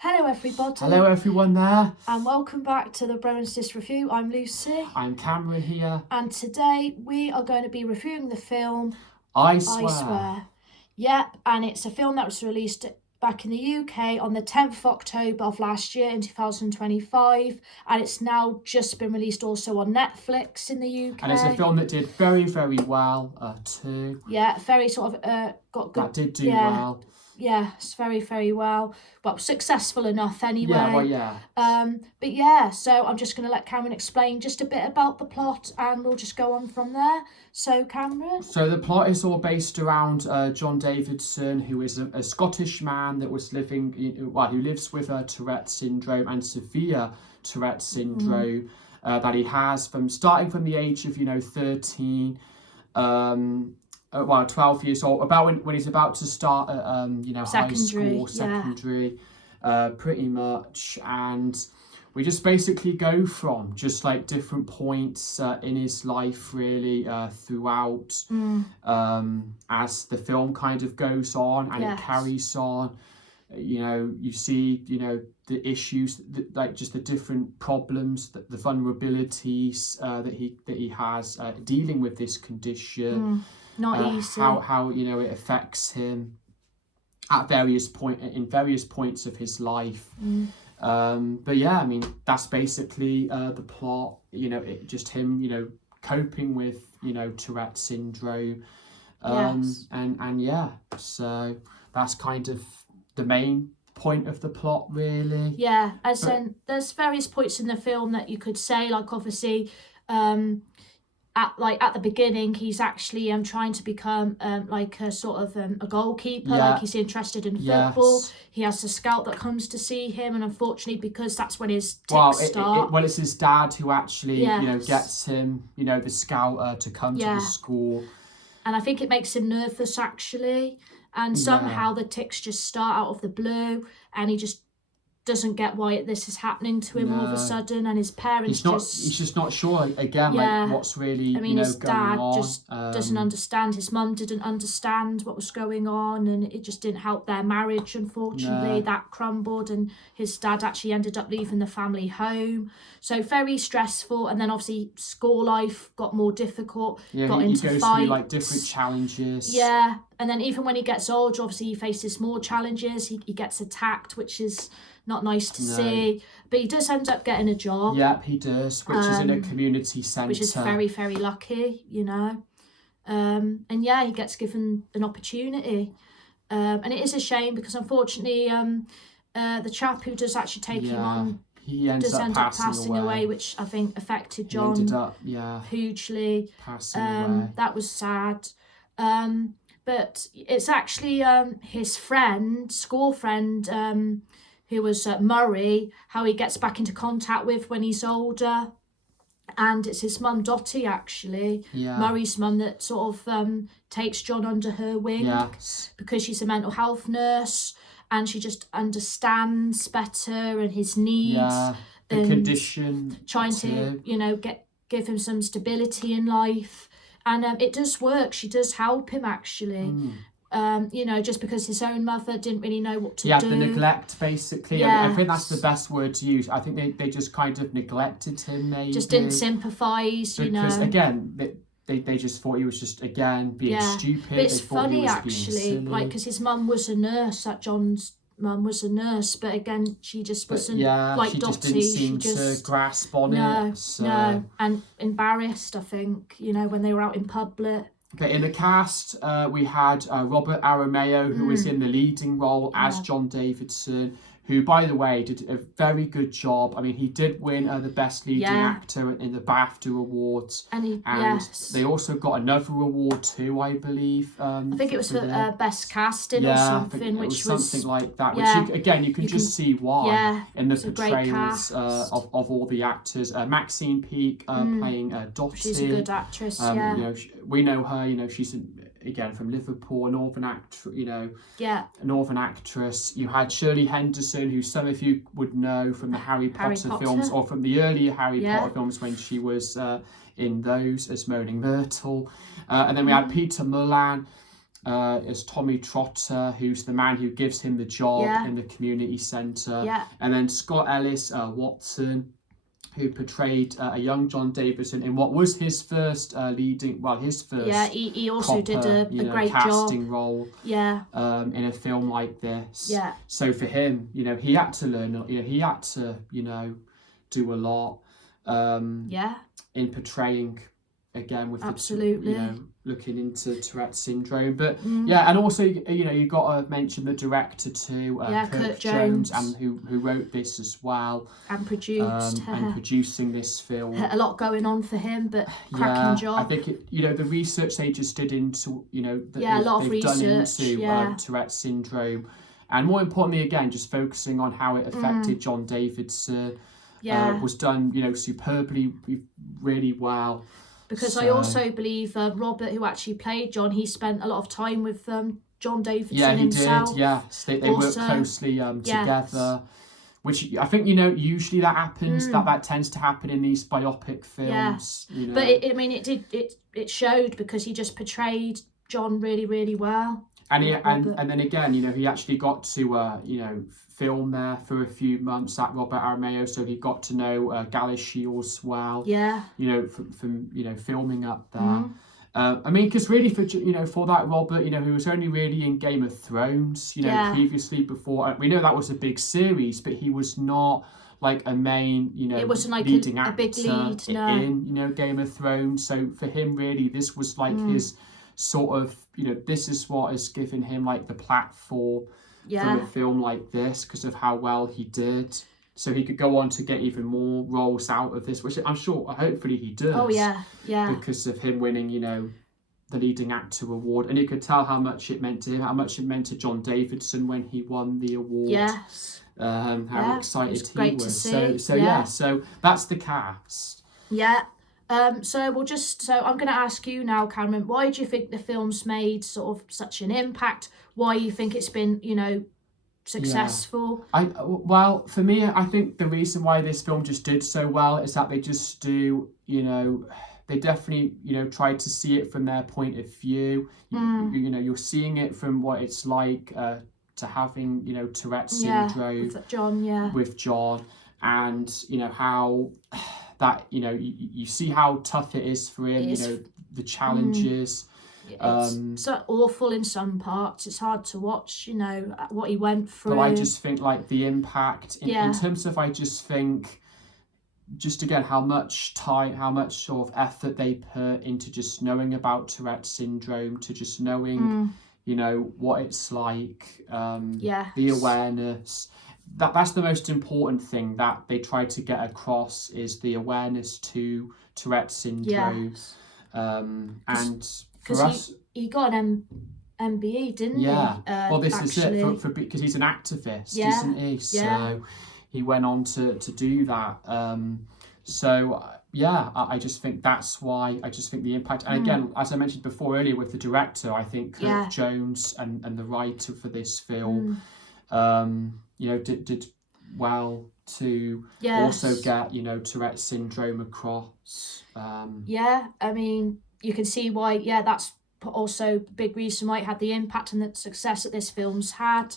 Hello everybody. Hello everyone there. And welcome back to the Bro and Sis Review. I'm Lucy. I'm Cameron here. And today we are going to be reviewing the film I Swear. Yep, and it's a film that was released back in the UK on the 10th of October of last year in 2025. And it's now just been released also on Netflix in the UK. And it's a film that did very, very well too. Yeah, very sort of got good. That did do well. Yeah, it's very, very well. Well, successful enough anyway. Yeah, well, yeah. But yeah, so I'm just going to let Cameron explain just a bit about the plot and we'll just go on from there. So, Cameron? So the plot is all based around John Davidson, who is a Scottish man that was living, who lives with Tourette syndrome and severe Tourette syndrome that he has starting from the age of, 13, 12 years old, about when he's about to start at, high school, secondary, pretty much. And we just basically go from just like different points in his life really throughout as the film kind of goes on and it carries on. You see, the issues, like just the different problems, the vulnerabilities that he has dealing with this condition. Not easy. How it affects him at various points of his life. But yeah, I mean that's basically the plot. Just him, coping with Tourette syndrome. And yeah, so that's kind of the main point of the plot, really. Yeah, there's various points in the film that you could say, like obviously. At the beginning, he's actually trying to become like a sort of a goalkeeper. Like he's interested in football. He has a scout that comes to see him, and unfortunately, because that's when his tics start. It's his dad who actually gets him, the scout to come to the school. And I think it makes him nervous actually, and somehow the tics just start out of the blue, and he just doesn't get why this is happening to him all of a sudden, and his parents he's just not sure again like what's really his going dad on. Just doesn't understand. His mum didn't understand what was going on, and it just didn't help their marriage, unfortunately. That crumbled, and his dad actually ended up leaving the family home, so very stressful. And then obviously school life got more difficult. Got into goes fights through like different challenges. And then even when he gets older, obviously he faces more challenges. He gets attacked, which is not nice to see, but he does end up getting a job. Yep, he does, which is in a community centre. Which is very, very lucky, And he gets given an opportunity. And it is a shame because unfortunately, the chap who does actually take him on he ends up passing away, which I think affected John hugely. Passing away. That was sad. But it's actually his school friend, who was Murray, how he gets back into contact with when he's older. And it's his mum, Dottie, actually, Murray's mum, that sort of takes John under her wing because she's a mental health nurse and she just understands better and his needs. The condition. Trying to, give him some stability in life. And it does work. She does help him, actually. Just because his own mother didn't really know what to do. Yeah, the neglect, basically. I think that's the best word to use. I think they just kind of neglected him, maybe. Just didn't sympathise, Because, again, they just thought he was just, again, being stupid. But it's funny, actually, because his mum was a nurse, John's mum was a nurse, but again, she just wasn't like she Dottie. Just didn't seem to grasp on it. No, and embarrassed, I think, when they were out in public. Okay, in the cast, we had Robert Aramayo, who was in the leading role as John Davidson, who, by the way, did a very good job. I mean, he did win the Best Leading Actor in the BAFTA Awards. And they also got another award too, I believe. I think it was for Best Casting or something, which was something like that. Which, you can just see why in the portrayals of all the actors. Maxine Peake playing Dottie. She's a good actress, we know her, she's again from Liverpool, a Northern actress. You had Shirley Henderson, who some of you would know from the Harry Potter films or from the earlier Harry Potter films when she was in those as Moaning Myrtle. And then we had Peter Mullan, is Tommy Trotter, who's the man who gives him the job in the community centre. Yeah. And then Scott Ellis Watson, who portrayed a young John Davidson in what was his first his first he also proper, did a great casting job. role Yeah. In a film like this. Yeah. So for him, he had to learn, he had to, do a lot in portraying, again, with absolutely the, looking into Tourette syndrome. But and also, you got to mention the director too, Kurt Jones, and who wrote this as well and produced and producing this film. A lot going on for him, but cracking job. I think the research they just did into a lot of research done into Tourette syndrome, and more importantly, again, just focusing on how it affected John Davidson. Was done superbly, really well. Because I also believe Robert, who actually played John, he spent a lot of time with John Davidson himself. Yeah, he did. They worked closely together, which I think usually that happens. That tends to happen in these biopic films. Yeah. But it showed, because he just portrayed John really, really well. And and then again, he actually got to film there for a few months at Robert Aramayo, so he got to know Galashiels well. Yeah. From filming up there. I mean, because really for that Robert, who was only really in Game of Thrones, previously before. We know that was a big series, but he was not like a main, it wasn't like leading actor, a big lead, in Game of Thrones. So for him, really, this was like his sort of, this is what has given him like the platform for a film like this, because of how well he did. So he could go on to get even more roles out of this, which I'm sure, hopefully he does. Oh, yeah. Because of him winning, the leading actor award. And you could tell how much it meant to him, how much it meant to John Davidson when he won the award. Yes. How excited he was. To see. So that's the cast. Yeah. So I'm going to ask you now, Cameron, why do you think the film's made sort of such an impact? Why you think it's been, successful? Well, for me, I think the reason why this film just did so well is that they just do, they definitely, tried to see it from their point of view. You're seeing it from what it's like to having, Tourette syndrome with John, and how that you see how tough it is for him. The challenges. It's so awful in some parts. It's hard to watch. What he went through. But I just think like the impact in terms of, I just think, just again how much time, how much sort of effort they put into just knowing about Tourette syndrome, to just knowing what it's like. The awareness. That's the most important thing that they try to get across, is the awareness to Tourette syndrome. And for us, he got an MBE, didn't he? Well, this actually is it because he's an activist, isn't he? So he went on to do that. I just think that's why. I just think the impact, and again, as I mentioned before earlier with the director, I think Kurt Jones and the writer for this film, did well to also get Tourette syndrome across. I mean, you can see why. That's also a big reason why it had the impact and the success that this film's had.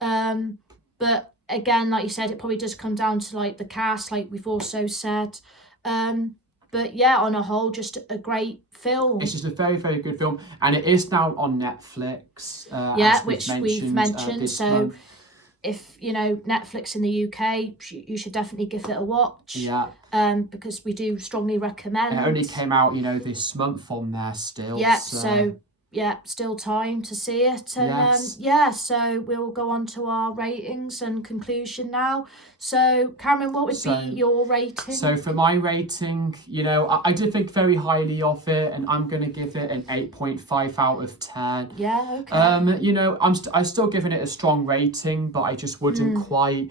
But again, like you said, it probably does come down to like the cast, like we've also said. But on a whole, just a great film. It's just a very, very good film, and it is now on Netflix. Which we've mentioned. So month. If Netflix in the UK, you should definitely give it a watch. Because we do strongly recommend. It only came out, this month on there still. So still time to see it. And so we'll go on to our ratings and conclusion now. So Cameron, what would be your rating? So for my rating, I did think very highly of it, and I'm going to give it an 8.5 out of 10. Yeah, okay. I'm still giving it a strong rating, but I just wouldn't quite,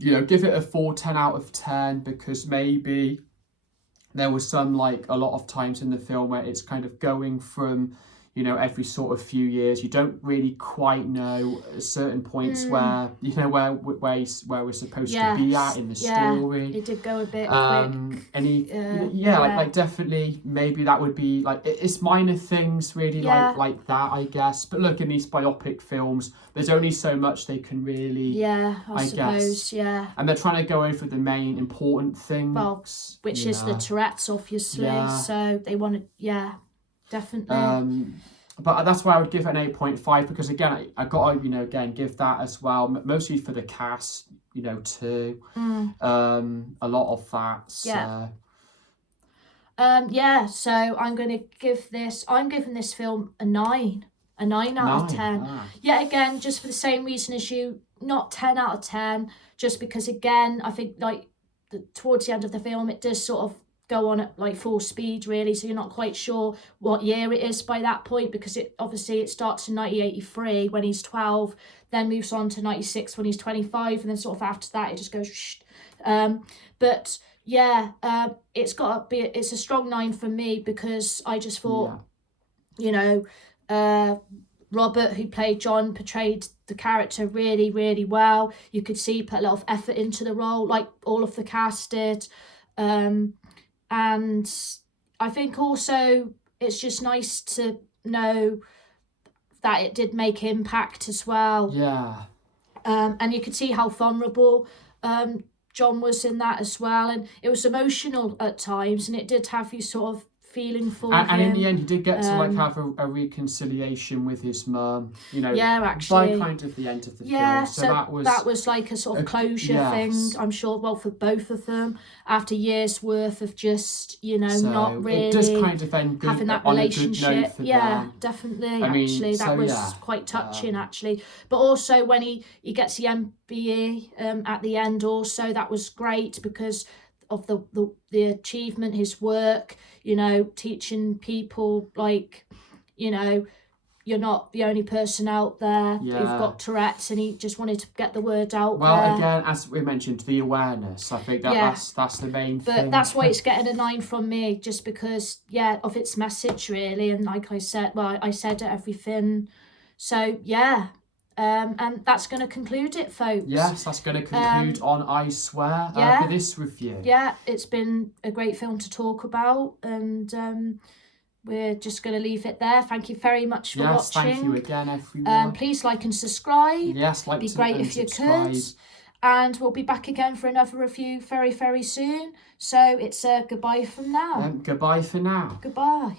give it a full 10 out of 10, because maybe there was some, like, a lot of times in the film where it's kind of going from you know, every sort of few years. You don't really quite know at certain points where, you know, where we're supposed to be at in the story. It did go a bit quick. And he, like definitely, maybe that would be like, it's minor things really like that, I guess. But look, in these biopic films, there's only so much they can really, I suppose, guess. And they're trying to go over the main important things. Well, which is the Tourette's, obviously. So they want to, definitely. But that's why I would give it an 8.5, because again, I got to, you know, again, give that as well, mostly for the cast, you know, too. A lot of that. So. So I'm giving this film a 9 out of 10. Ah. Yeah, again, just for the same reason as you, not 10 out of 10, just because again, I think like towards the end of the film, it does sort of go on at like full speed really, so you're not quite sure what year it is by that point, because it starts in 1983 when he's 12, then moves on to 96 when he's 25, and then sort of after that it just goes but yeah, it's a strong 9 for me, because I just thought, you know, Robert, who played John, portrayed the character really, really well. You could see he put a lot of effort into the role, like all of the cast did. And I think also it's just nice to know that it did make impact as well. Yeah. And you could see how vulnerable John was in that as well. And it was emotional at times, and it did have you sort of feeling for him. And in the end, he did get to like have a reconciliation with his mum, you know, actually, by kind of the end of the film. So that was like a sort of closure thing, I'm sure, well, for both of them, after years worth of just, you know, not really it does kind of end good, having that on relationship. A good note for them. Definitely. Actually, that was quite touching, actually. But also when he gets the MBE at the end, also that was great because of the achievement, his work, you know, teaching people, like, you know, you're not the only person out there who've got Tourette's, and he just wanted to get the word out there. Well, again, as we mentioned, the awareness, I think that's the main thing. But that's why it's getting a 9 from me, just because, of its message, really. And like I said, I said everything. So, and that's going to conclude it, folks. Yes, that's going to conclude on I Swear for this review. Yeah, it's been a great film to talk about, and we're just going to leave it there. Thank you very much for watching. Thank you again, everyone. Please like and subscribe. Yes, It'd be great if you could. And we'll be back again for another review very, very soon. So it's goodbye from now. Goodbye for now. Goodbye.